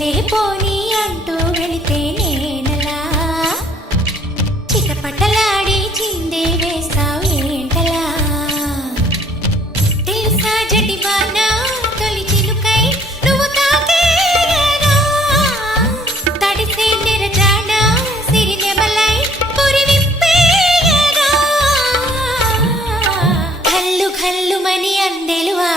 చెల్లే పోనీ అంటూ వెళితే నేనలా? చిటపటలాడి చిందే వేస్తావు ఏంటలా? తెలుసా జటివానా తొలి చిలుకై నువ్వు తాకేరా తడిసే నిరజానా సిరి నెమలై పురి విప్పేయరా ఘల్లు ఘల్లుమని అందెలువా?